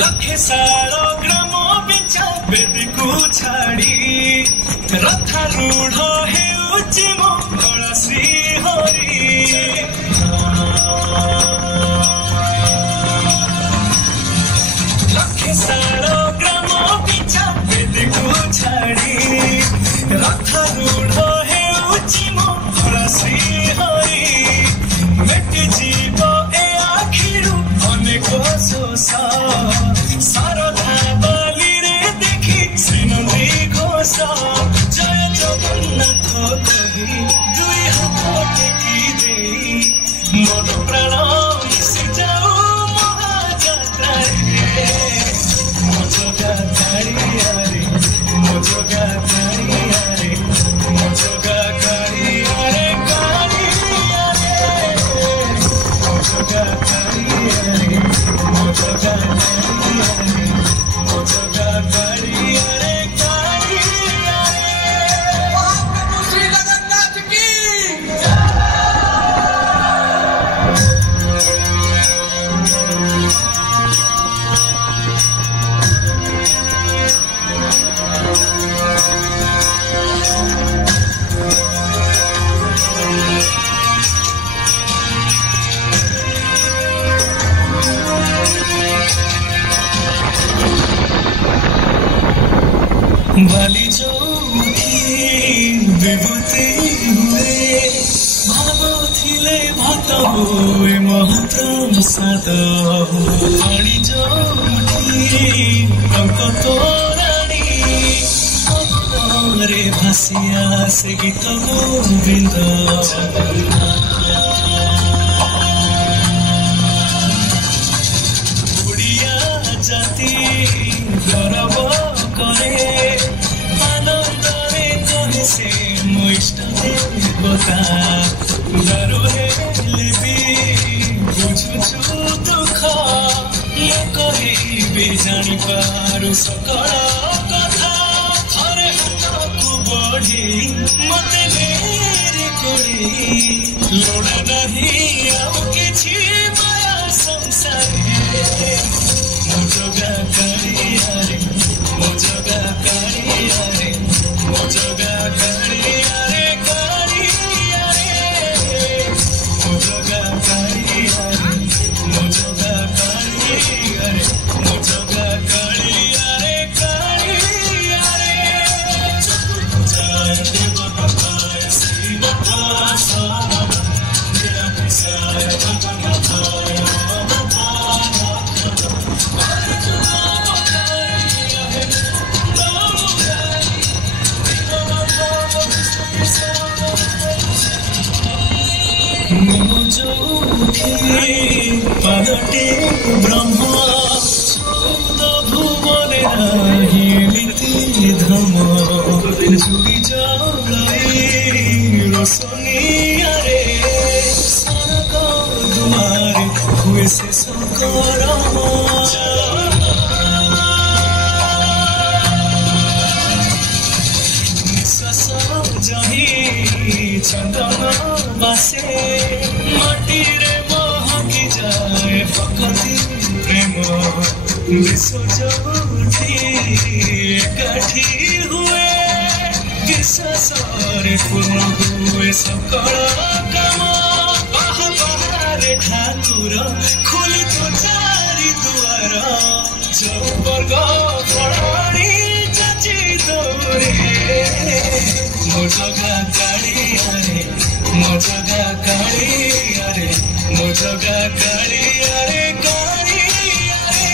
लखे सारो ग्राम बेचा बेदी को छाड़ी रथारूढ़ हेउछि मंगल श्री हरि लखे सारो ग्राम बेचा बेदी को छाड़ी रथारूढ़ हेउछि मंगल श्री हरि मेट जीव ए आखिरु अनेक शोषा शारदा बाली रे देखी श्रीनंदी घोष जय जगन्नाथ कही दुई हाथ टेकी दे मन प्राण मिशि जाऊ महाजात्रा मो जगा कालिया रे मो जगा कालिया रे मो जगा कालिया रे कालिया रे मो जगा कालिया रे मो जगा कालिया रे मो जगा कालिया रे कालिया रे महाप्रभु श्री जगन्नाथ की बाली जो विभूति हुए भाव थिले भात हुए महप्रसाद पानी जो टंक तोराणी रे भासिया से गीत गोविंद उड़िया जाति गौरव करे आनंदरे कहे से मो इष्ट देवता दारू हेले भी बुझुछु दुख ये कहिबे जानी पारु सकल कथा थरे हाथकु बढ़ी मते मेरे कोड़ी लोड़ा नहीं आउ किछि माया संसारे मो जगा कालिया रे मो जगा कालिया रे मो जगा कालिया रे कालिया रे मो जगा कालिया रे मो जगा कालिया रे मो जगा कालिया रे कालिया रे चतुर्भुजाय देवनाथाय श्रीवत्साय निरामिषाय जगन्नाथाय पादटे ब्रह्म भुवने नीति धम जुड़ी जड़े रोशनिया रे सरक दुआरे हुए से शंकर जही चंदन बासे माटी रे महकी जाए भक्ति प्रेम विश्व जोठी एकाठी हुए विश्वास रे पूर्ण हुए सकल काम बाह बाहरे ठाकुर खुली तो चारि दुआर जो वर्ग प्रणाली जाची दौरे मो जगा कालिया रे मो जगा कालिया रे मो जगा कालिया रे कालिया रे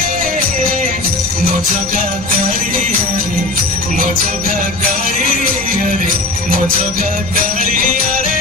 मो जगा कालिया रे मो जगा कालिया रे मो जगा कालिया रे